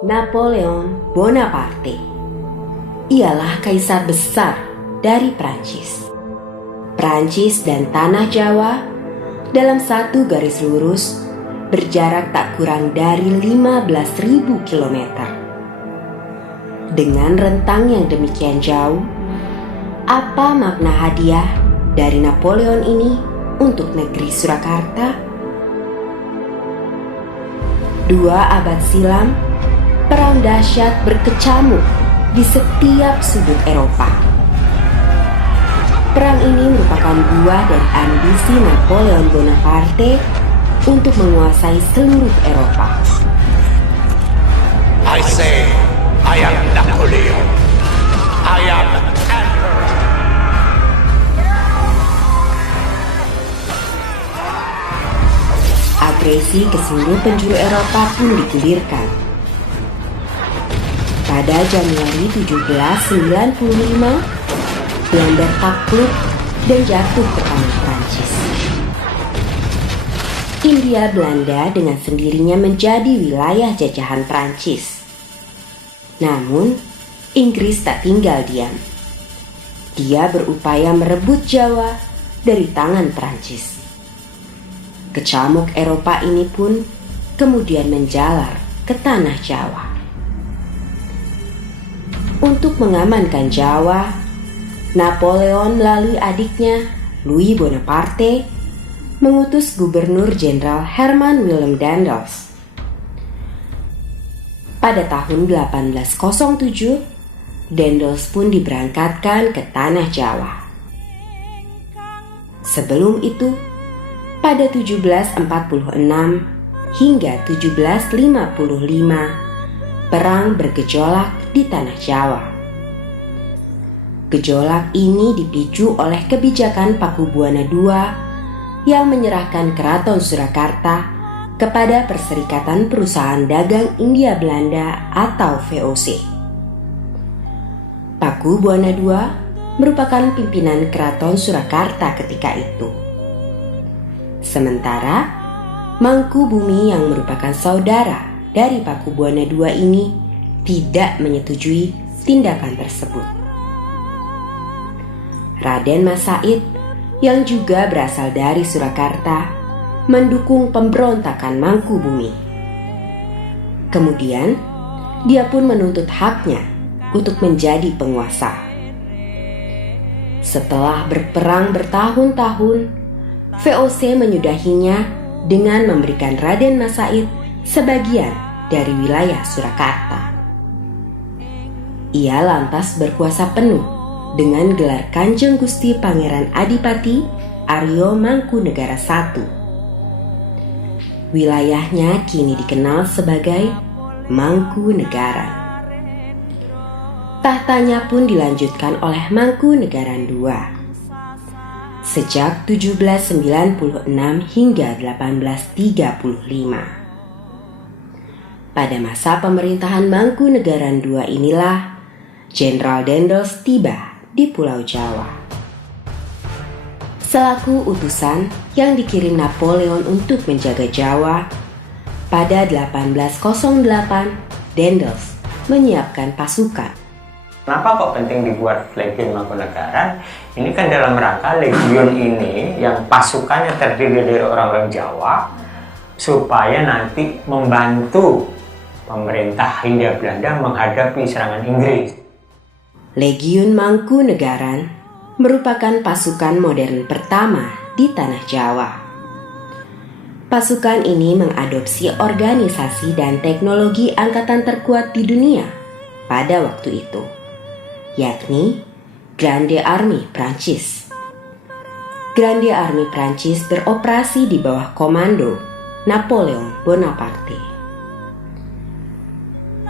Napoleon Bonaparte. Ialah kaisar besar dari Prancis. Prancis dan tanah Jawa dalam satu garis lurus berjarak tak kurang dari 15.000 km. Dengan rentang yang demikian jauh, apa makna hadiah dari Napoleon ini untuk negeri Surakarta? 2 abad silam, perang dahsyat berkecamuk di setiap sudut Eropa. Perang ini merupakan buah dari ambisi Napoleon Bonaparte untuk menguasai seluruh Eropa. I say, I am Napoleon. I am Emperor. Agresi ke seluruh penjuru Eropa pun digulirkan. Pada Januari 1795, Belanda takluk dan jatuh ke tangan Prancis. Hindia Belanda dengan sendirinya menjadi wilayah jajahan Prancis. Namun, Inggris tak tinggal diam. Dia berupaya merebut Jawa dari tangan Prancis. Kecamuk Eropa ini pun kemudian menjalar ke tanah Jawa. Untuk mengamankan Jawa, Napoleon melalui adiknya, Louis Bonaparte, mengutus Gubernur Jenderal Herman Willem Daendels. Pada tahun 1807, Daendels pun diberangkatkan ke tanah Jawa. Sebelum itu, pada 1746 hingga 1755, perang bergejolak di tanah Jawa. Gejolak ini dipicu oleh kebijakan Pakubuwana II yang menyerahkan Keraton Surakarta kepada Perserikatan Perusahaan Dagang Hindia Belanda atau VOC. Pakubuwana II merupakan pimpinan Keraton Surakarta ketika itu. Sementara Mangkubumi yang merupakan saudara dari Pakubuwana II ini tidak menyetujui tindakan tersebut. Raden Mas Said yang juga berasal dari Surakarta mendukung pemberontakan Mangkubumi. Kemudian, dia pun menuntut haknya untuk menjadi penguasa. Setelah berperang bertahun-tahun, VOC menyudahinya dengan memberikan Raden Mas Said sebagian dari wilayah Surakarta. Ia lantas berkuasa penuh dengan gelar Kanjeng Gusti Pangeran Adipati Aryo Mangkunegara I. Wilayahnya kini dikenal sebagai Mangkunegaran. Tahtanya pun dilanjutkan oleh Mangkunegaran II. Sejak 1796 hingga 1835. Pada masa pemerintahan Mangkunegaran II inilah Jenderal Daendels tiba di Pulau Jawa. Selaku utusan yang dikirim Napoleon untuk menjaga Jawa, pada 1808 Daendels menyiapkan pasukan. Kenapa kok penting dibuat Legiun Mangkunegaran? Ini kan dalam rangka Legiun ini yang pasukannya terdiri dari orang-orang Jawa supaya nanti membantu pemerintah Hindia Belanda menghadapi serangan Inggris. Legiun Mangkunegaran merupakan pasukan modern pertama di tanah Jawa. Pasukan ini mengadopsi organisasi dan teknologi angkatan terkuat di dunia pada waktu itu, yakni Grande Army Prancis. Grande Army Prancis beroperasi di bawah komando Napoleon Bonaparte.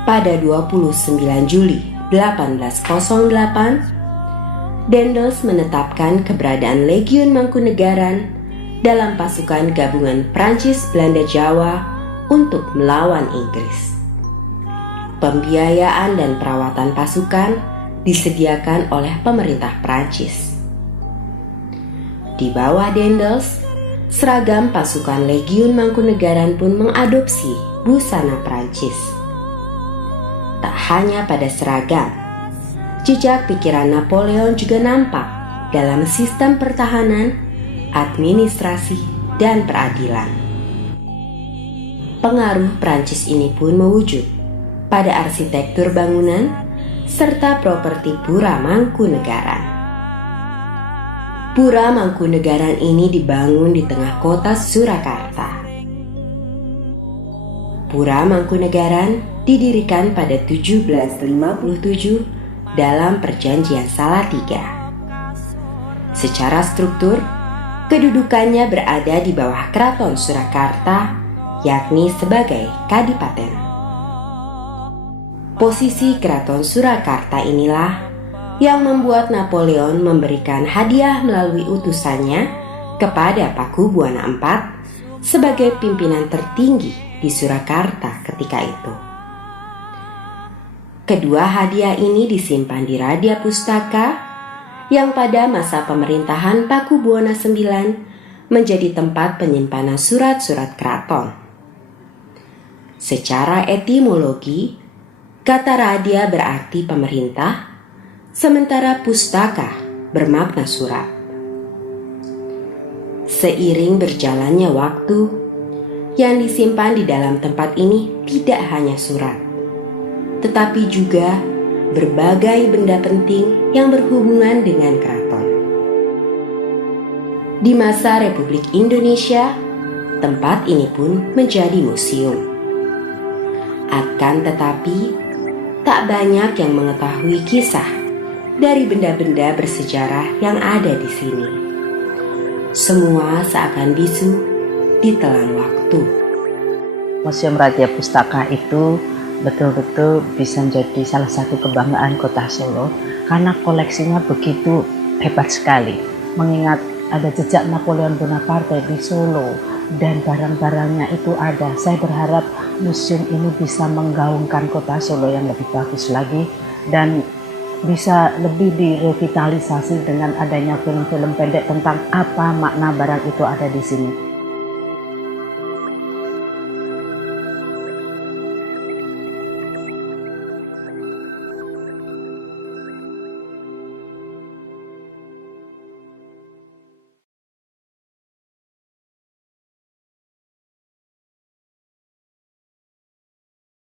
Pada 29 Juli 1808, Daendels menetapkan keberadaan Legiun Mangkunegaran dalam pasukan gabungan Prancis-Belanda Jawa untuk melawan Inggris. Pembiayaan dan perawatan pasukan disediakan oleh pemerintah Prancis. Di bawah Daendels, seragam pasukan Legiun Mangkunegaran pun mengadopsi busana Prancis. tak hanya pada seragam. Jejak pikiran Napoleon juga nampak dalam sistem pertahanan, administrasi, dan peradilan. Pengaruh Prancis ini pun mewujud pada arsitektur bangunan serta properti Pura Mangkunegaran. Pura Mangkunegaran ini dibangun di tengah kota Surakarta. Pura Mangkunegaran didirikan pada 1757 dalam Perjanjian Salatiga. Secara struktur, kedudukannya berada di bawah Keraton Surakarta, yakni sebagai kadipaten. Posisi Keraton Surakarta inilah yang membuat Napoleon memberikan hadiah melalui utusannya kepada Pakubuwana IV sebagai pimpinan tertinggi di Surakarta ketika itu. Kedua hadiah ini disimpan di Radia Pustaka yang pada masa pemerintahan Pakubuwana IX menjadi tempat penyimpanan surat-surat keraton. Secara etimologi, kata radia berarti pemerintah, sementara pustaka bermakna surat. Seiring berjalannya waktu, yang disimpan di dalam tempat ini tidak hanya surat, tetapi juga berbagai benda penting yang berhubungan dengan keraton. Di masa Republik Indonesia, tempat ini pun menjadi museum. Akan tetapi, tak banyak yang mengetahui kisah dari benda-benda bersejarah yang ada di sini. Semua seakan bisu ditelan waktu. Museum Radia Pustaka itu betul-betul bisa menjadi salah satu kebanggaan kota Solo karena koleksinya begitu hebat sekali. Mengingat ada jejak Napoleon Bonaparte di Solo dan barang-barangnya itu ada. Saya berharap museum ini bisa menggaungkan kota Solo yang lebih bagus lagi dan bisa lebih direvitalisasi dengan adanya film-film pendek tentang apa makna barang itu ada di sini.